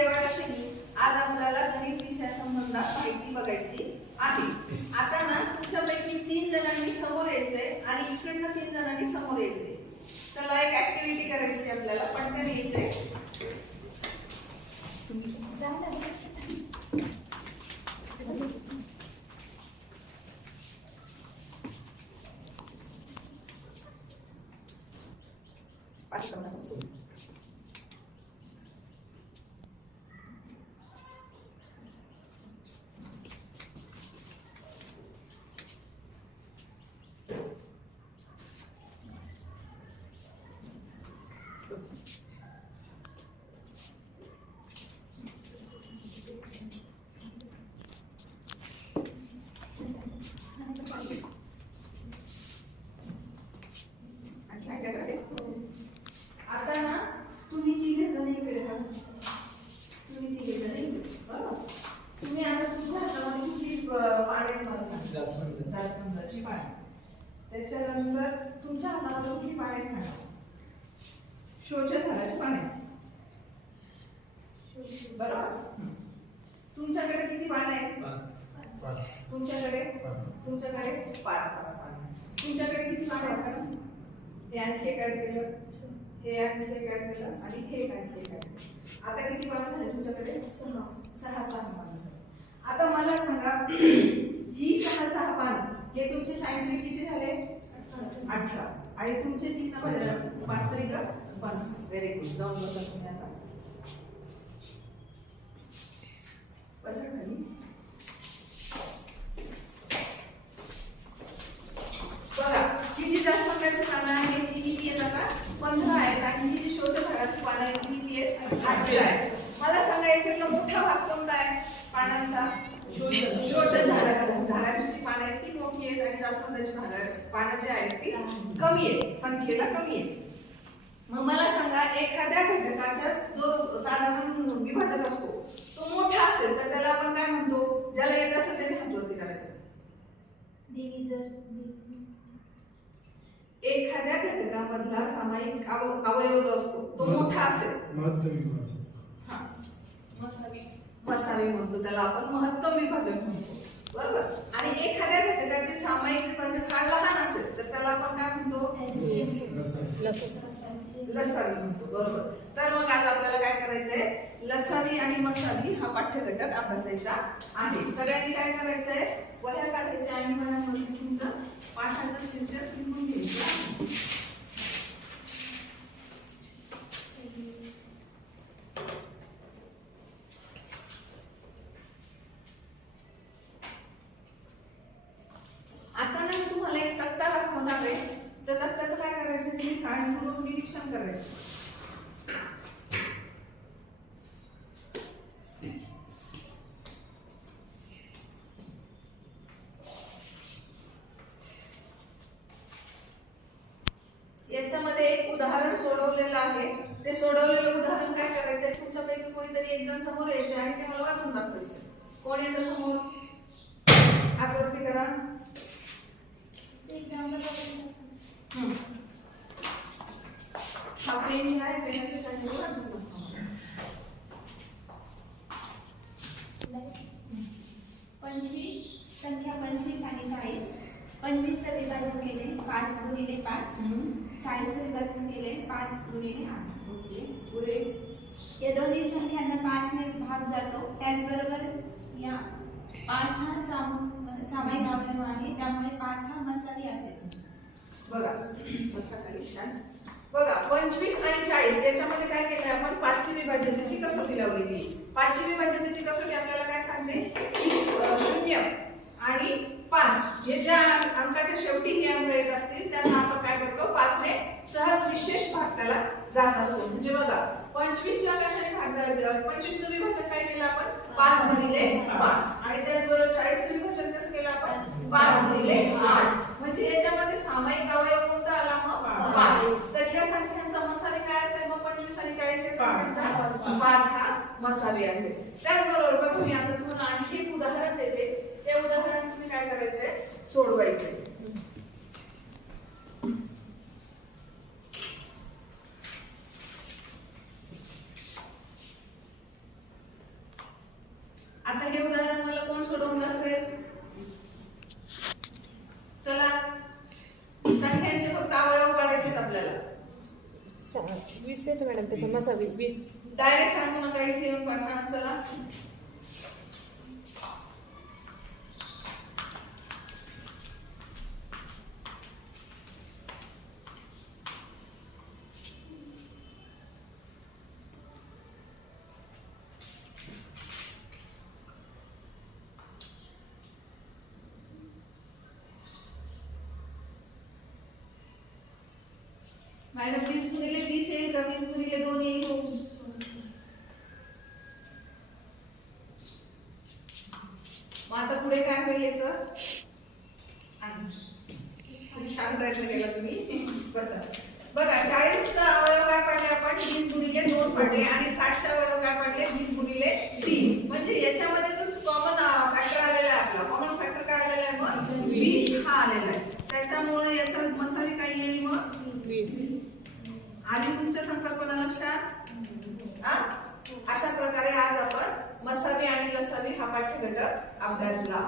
वेळा आज आपल्याला गणित विषयासंबंधात माहिती बघायची आहे। आता ना तुमच्यापैकी 3 जणांनी समोर यायचंय आणि इकडनं 3 जणांनी समोर यायचंय। चला एक ऍक्टिव्हिटी करायची आपल्याला, पटकन यायचंय। तुम्ही जा आता ना तुम्ही 3 जण इकडे जा। तुम्ही 3 जण इकडे बरोबर। तुम्ही आता तुमच्या हातामध्ये कुठली पाने मला सांगा। जास्वंदाची पाने। त्याच्यानंतर तुमच्या हातामध्ये कुठली पाने सांगा। शोच्या झाडाची पाने बरोबर। तुमच्याकडे किती पाने आहेत? 5। तुमच्याकडे 5 पाने। तुमच्याकडे किती पाने आहेत? हे आणखी एक ऍड केलं, हे आणखी एक ऍड केलं आणि हे आणखी एक ऍड केलं। आता किती पाने झाले तुमच्याकडे? 6 पाने। आता मला सांगा ही 6 पाने हे तुमचे सायंत्रिक किती झाले? 18 आणि तुमचे 3 वास्तविक 15। Very good. जाऊन बसा तुम्ही आता। बसा खाली। बघा ही जी जास्वंदाची पानं आहेत ती किती आहेत? आता 15 आहेत आणि ही जी शोच्या झाडाची पानं आहेत ती किती आहेत? 18 आहेत। मला सांगा याच्यातला मोठा भाग कोणता आहे पानांचा? शोच्या झाडाची जी पानं आहेत ती मोठी आहेत आणि जास्वंदाची पानं जी आहेत ती कमी आहेत, संख्येला कमी आहेत। मग मला सांगा एखाद्या घटकाचा जो साधारण विभाजक असतो तो मोठा असेल तर त्याला आपण काय म्हणतो? ज्याला येत असेल त्याने हातवरती करायचं। एखाद्या घटकामधला सामायिक अवयव जो असतो तो मोठा असेल हा मसावी म्हणतो, त्याला आपण महत्तम विभाजक म्हणतो बरोबर। आणि एखाद्या घटकाचे सामायिक विभाजक हा लहान असेल तर त्याला आपण काय म्हणतो? लसावी म्हणतो बरोबर। तर मग आज आपल्याला काय करायचंय? लसावी आणि मसावी हा पाठ्यघटक अभ्यासायचा आहे। सगळ्यांनी काय करायचंय? वह्या काढायच्या आणि मनामध्ये तुमचं पाठाचं शीर्षक लिहून घ्यायचं। आता ना मी तुम्हाला एक तक्ता दाखवणार आहे। तर तक्त्याचं काय करायचं? तुम्ही काळजीपूर्वक निरीक्षण करायचं। याच्यामध्ये एक उदाहरण सोडवलेलं आहे। ते सोडवलेलं उदाहरण काय करायचंय? तुमच्यापैकी कोणीतरी एक जण समोर यायचं आणि ते मला वाचून दाखवायचं। कोण येतं समोर? हात वरती करा। हा पेन आहे, पेनाच्या साठी वाचून दाखवा। 25 संख्या 25 आणि 40। 25चं विभाजन केले 5 गुणिले 5। 40चं विभाजन केले 5 गुणिले 8। ओके पुढे या दोन्ही संख्यांना 5 ने भाग जातो। त्याचबरोबर या 5 हा सामायिक अवयव आहे, त्यामुळे 5 हा मसावी असेल। बघा बसा खाली छान। बघा 25 आणि 40 याच्यामध्ये काय केलं आपण? 5ची विभाज्यतेची कसोटी लावलेली। 5ची विभाज्यतेची कसोटी आपल्याला काय सांगते की 0 आणि 5 हे ज्या अंकाच्या शेवटी हे अंक येत असतील त्यांना आपण काय करतो? 5 ने सहज विशेष भाग त्याला जात असतो। म्हणजे बघा 25 ला कशाने भाग जायचं? 25 चं विभाजन काय केलं आपण? 5 गुणिले 5 आणि त्याचबरोबर 40 चं विभाजन कसं केलं आपण? 5 गुणिले 8। म्हणजे याच्यामध्ये सामायिक अवयव कोणता आला? मग 5। तर ह्या संख्यांचा मसावी काय असेल? मग 25 आणि 40 या संख्यांचा 5 हा मसावी असेल। त्याचबरोबर बघा मी आता तुम्हाला आणखी एक उदाहरण देते। ते उदाहरण तुम्ही काय करायचंय? सोडवायचंय। आता हे उदाहरण मला कोण सोडवून दाखवेल? चला, संख्यांचे फक्त अवयव काढायचे आपल्याला. 20 आहे मॅडम, त्याचा मसा 20. डायरेक्ट सांगू नका, इथे येऊन पाठवा. चला, मॅडम 20 गुणिले 20 येईल का 20 गुणिले 2 येईल? मग आता पुढे काय होईल याचं? छान प्रयत्न केला तुम्ही. बसा. बघा 40 चा अवयव काय पडले आपण? 20 गुणिले 2 पडले आणि 60 चा अवयव काय पडले? 20 गुणिले 3. म्हणजे याच्यामध्ये जो कॉमन फॅक्टर आलेला आहे, आपला कॉमन फॅक्टर काय आलेला आहे? मग 20 हा आलेला आहे. त्याच्यामुळे याचा मसाले काय येईल? मग 20. आली तुमच्या संकल्पना लक्षात? अशा प्रकारे आज आपण मसावी आणि लसावी हा पाठ्यघटक अभ्यासला.